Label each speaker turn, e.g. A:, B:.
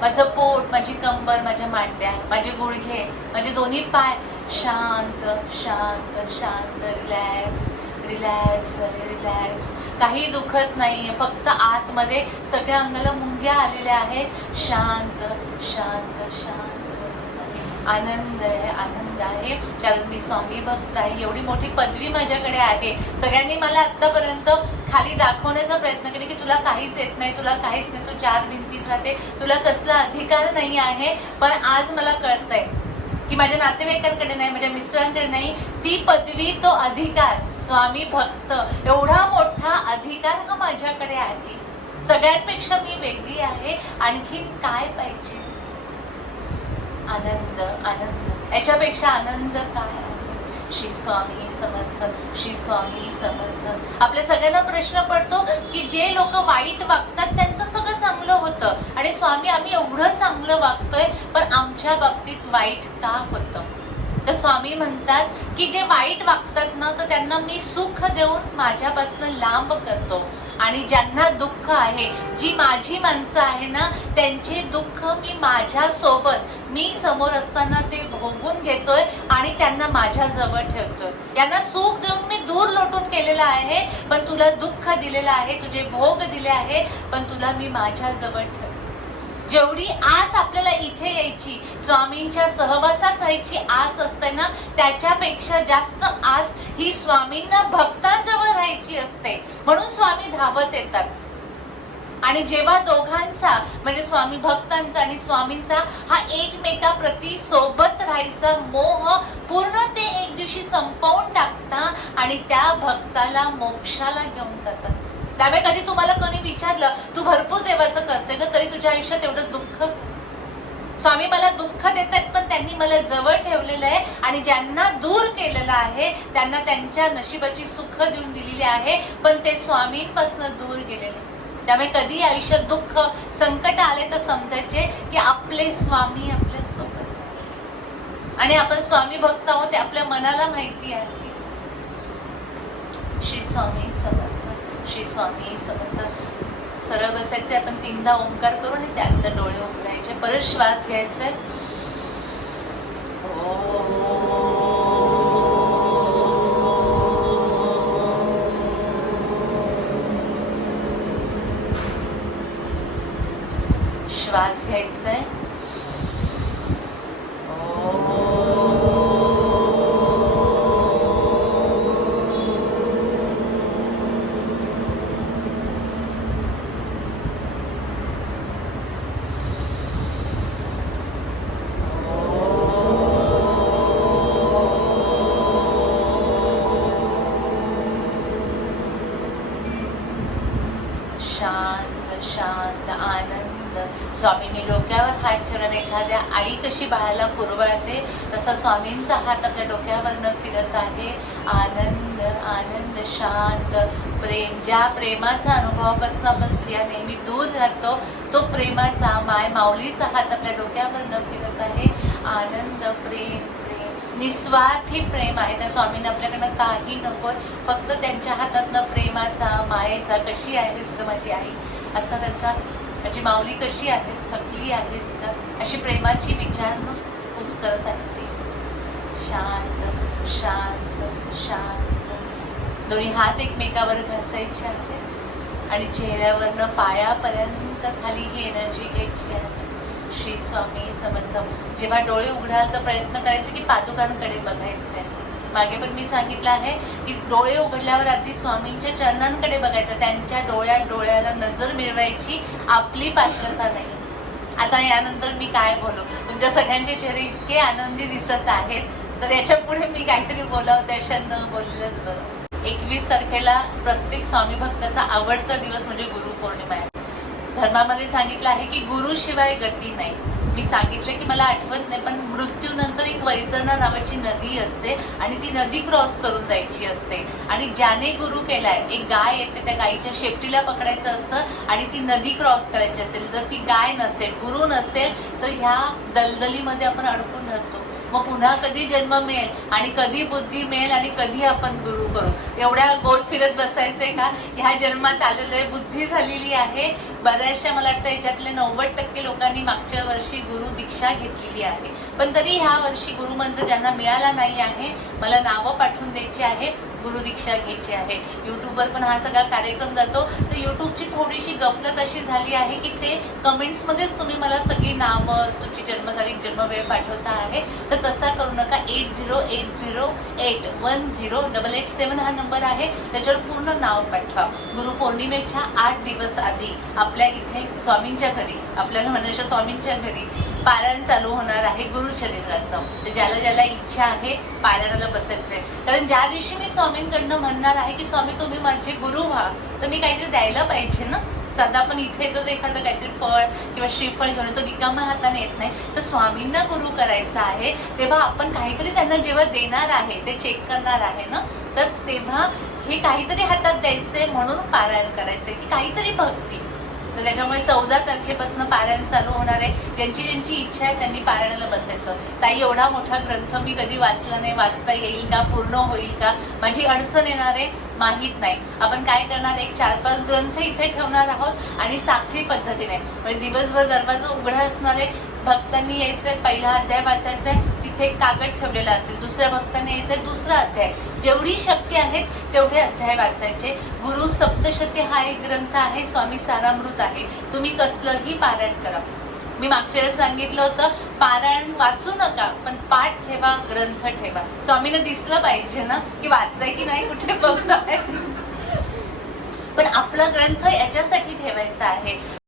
A: माझं पोट माझी कंबर माझ्या मांड्या माझे गुडघे माझे दोन्ही पाय शांत शांत शांत रिलॅक्स रिलॅक्स रिलॅक्स काही दुखत नाही फक्त आतमध्ये सगळ्या अंगाला मुंग्या आलेल्या आहेत. शांत शांत शांत. आनंद आहे आनंद आहे. कारण मी स्वामी भक्त आहे. एवढी मोठी पदवी माझ्याकडे आहे. सगळ्यांनी मला आत्तापर्यंत खाली दाखवण्याचा प्रयत्न केला की तुला काहीच येत नाही तुला काहीच नाही. तू चार भिंतीत राहते. तुला कसला अधिकार नाही आहे. पण आज मला कळतंय की माझ्या नातेवाईकांकडे नाही माझ्या मिस्टरांकडे नाही. ती पदवी तो अधिकार स्वामी भक्त एवढा मोठा अधिकार हा माझ्याकडे आहे. सगळ्यांपेक्षा मी वेगळी आहे. आणखीन काय पाहिजे? आनंद आनंद. याच्यापेक्षा आनंद काय आहे? श्री स्वामी समर्थ श्री स्वामी समर्थ. आपल्या सगळ्यांना प्रश्न पडतो की जे लोक वाईट वागतात त्यांचं सगळं चांगलं होतं. आणि स्वामी आम्ही एवढं चांगलं वागतोय पण आमच्या बाबतीत वाईट का होतं? तर स्वामी म्हणतात की जे वाईट वागतात ना तर त्यांना मी सुख देऊन माझ्यापासून लांब करतो. आणि ज्यांना दुःख आहे जी माझी माणसं आहे ना त्यांचे दुःख मी माझ्या सोबत मी समोर असताना ते भोगून घेतोय आणि त्यांना माझ्या जवळ ठेवतोय. यांना सुख देऊन मी दूर लोटून केलेलं आहे पण तुला दुःख दिलेलं आहे तुझे भोग दिले आहे पण तुला मी माझ्या जवळ ठेव जेवढी आस आपल्याला इथे यायची स्वामींच्या सहवासात राहायची आस असते ना त्याच्यापेक्षा जास्त आस ही स्वामींना भक्तांजवळ राहायची असते. म्हणून स्वामी धावत येतात. आणि जेव्हा दोघांचा म्हणजे स्वामी भक्तांचा आणि स्वामींचा हा एकमेकाप्रती सोबत राहायचा मोह पूर्ण ते एक दिवशी संपवून टाकता आणि त्या भक्ताला मोक्षाला घेऊन जातात. त्यामुळे कधी तुम्हाला कोणी विचारलं तू भरपूर देवाचं करते ग तरी तुझ्या आयुष्यात एवढं दुःख? स्वामी मला दुःख देतात पण त्यांनी मला जवळ ठेवलेलं आहे आणि ज्यांना दूर केलेलं आहे त्यांना त्यांच्या नशिबाची सुख देऊन दिलेली आहे पण ते स्वामींपासून दूर गेलेले. त्यामुळे कधी आयुष्यात दुःख संकट आले तर समजायचे की आपले स्वामी आपल्यासोबत. आणि आपण स्वामी भक्त आहोत ते आपल्या मनाला माहिती आहे. श्री स्वामी समर्थ श्री स्वामी समर्थ. सरळ बसायचे आपण तीनदा ओंकार करू आणि त्यानंतर डोळे उघडायचे. परत श्वास घ्यायचे. श्वास घ्यायचा आहे स्वामींनी डोक्यावर हात ठेवून एखाद्या आई कशी बाळाला पुरवळते तसा स्वामींचा हात आपल्या डोक्यावरनं फिरत आहे. आनंद आनंद शांत प्रेम. ज्या प्रेमाचा अनुभवापासून आपण स्त्रिया नेहमी दूर राहतो तो प्रेमाचा माय माऊलीचा हात आपल्या डोक्यावरनं फिरत आहे. आनंद प्रेम निस्वार्थी प्रेम आहे. त्या स्वामींना आपल्याकडनं काही नको फक्त त्यांच्या हातातनं प्रेमाचा मायेचा कशी आहे ग माझी आई? असा त्यांचा माझी माऊली कशी आहेस थकली आहेस का? अशी प्रेमाची विचार पुस्तक आहे ती. शांत शांत शांत. दोन्ही हात एकमेकावर घासायचे आहे आणि चेहऱ्यावरनं पायापर्यंत खाली ही एनर्जी घ्यायची आहे. श्री स्वामी समर्थ. जेव्हा डोळे उघडाल तर प्रयत्न करायचे की पादुकांकडे बघायचं आहे मागे पण मी सांगितलं आहे की डोळे उघडल्यावर आधी स्वामींच्या चरणांकडे बघायचं त्यांच्या डोळ्यात डोळ्याला नजर मिळवायची आपली पात्रता नाही. आता यानंतर मी काय बोलू? तुमच्या सगळ्यांचे चेहरे इतके आनंदी दिसत आहेत तर याच्यापुढे मी काहीतरी बोलावं त्याच्या न बोललेलंच बरं. एकवीस तारखेला प्रत्येक स्वामी भक्ताचा आवडता दिवस म्हणजे गुरुपौर्णिमा आहे. धर्मामध्ये सांगितलं आहे की गुरुशिवाय गती नाही. मी सांगितलं की मला आठवत नाही पण मृत्यूनंतर एक वैतरणा नावाची नदी असते आणि ती नदी क्रॉस करून जायची असते. आणि ज्याने गुरु केलाय एक गाय येते त्या गायीच्या शेपटीला पकडायचं असतं आणि ती नदी क्रॉस करायची असेल. जर ती गाय नसेल गुरु नसेल तर ह्या दलदलीमध्ये आपण अडकून राहतो. मग पुन्हा कधी जन्म मिळेल आणि कधी बुद्धी मिळेल आणि कधी आपण गुरु करू? एवढ्या गोल फिरत बसायचंय का? ह्या जन्मात आलेलं आहे बुद्धी झालेली आहे. बऱ्याचशा मला वाटतं याच्यातले नव्वद टक्के लोकांनी मागच्या वर्षी गुरु दीक्षा घेतलेली आहे. पण तरी ह्या वर्षी गुरुमंत्र ज्यांना मिळाला नाही आहे. मला नावं पाठवून द्यायची आहे गुरु दीक्षा घ्यायची आहे. युट्यूबवर पण हा सगळा कार्यक्रम जातो. तर युट्यूबची थोडीशी गफलत अशी झाली आहे की ते कमेंट्समध्येच तुम्ही मला सगळी नावं तुमची जन्मतारीख जन्मवेळ पाठवता आहे. तर तसा करू नका. Eight zero eight zero eight one zero double eight seven हा नंबर आहे. त्याच्यावर पूर्ण नाव पाठवा. गुरुपौर्णिमेच्या आठ दिवस आधी आपल्या इथे स्वामींच्या घरी आपल्या म्हणण्याच्या स्वामींच्या घरी पारायण चालू होणार आहे गुरुचरित्राचं तर ज्याला ज्याला इच्छा आहे पारायणाला बसायचंय. कारण ज्या दिवशी मी स्वामींकडनं म्हणणार आहे की स्वामी तुम्ही माझे गुरु व्हा. तर मी काहीतरी द्यायला पाहिजे ना? साधा आपण इथे येतो तर एखादं काहीतरी फळ किंवा श्रीफळ घेऊन येतो रिकाम्या हाताने येत नाही. तर स्वामींना गुरु करायचा आहे तेव्हा आपण काहीतरी त्यांना जेव्हा देणार आहे ते चेक करणार आहे ना? तर तेव्हा हे काहीतरी हातात द्यायचंय म्हणून पारायण करायचंय की काहीतरी भक्ती. तर त्याच्यामुळे चौदा तारखेपासून पारायण चालू होणार आहे. ज्यांची ज्यांची इच्छा आहे त्यांनी पारायणाला बसायचं. ताई एवढा मोठा ग्रंथ मी कधी वाचला नाही. वाचता येईल का? पूर्ण होईल का? माझी अडचण येणार आहे माहीत नाही. आपण काय करणार? एक चार पाच ग्रंथ इथे ठेवणार आहोत आणि साखळी पद्धतीने. म्हणजे दिवसभर दरवाजा उघडा असणार आहे. भक्तांनी यायचंय पहिला अध्याय वाचायचा आहे तिथे एक कागद ठेवलेला असेल दुसऱ्या भक्तांनी यायचं आहे दुसरा अध्याय. जेवढी शक्य आहेत तेवढे अध्याय वाचायचे. गुरु सप्तशती हा एक ग्रंथ आहे स्वामी सारामृत आहे. तुम्ही कसलंही पारायण करा. मी मागच्या वेळेस सांगितलं होतं पारायण वाचू नका पण पाठ ठेवा ग्रंथ ठेवा. स्वामीनं दिसलं पाहिजे ना की वाचलंय की नाही कुठे बघताय? पण आपला ग्रंथ याच्यासाठी ठेवायचा आहे.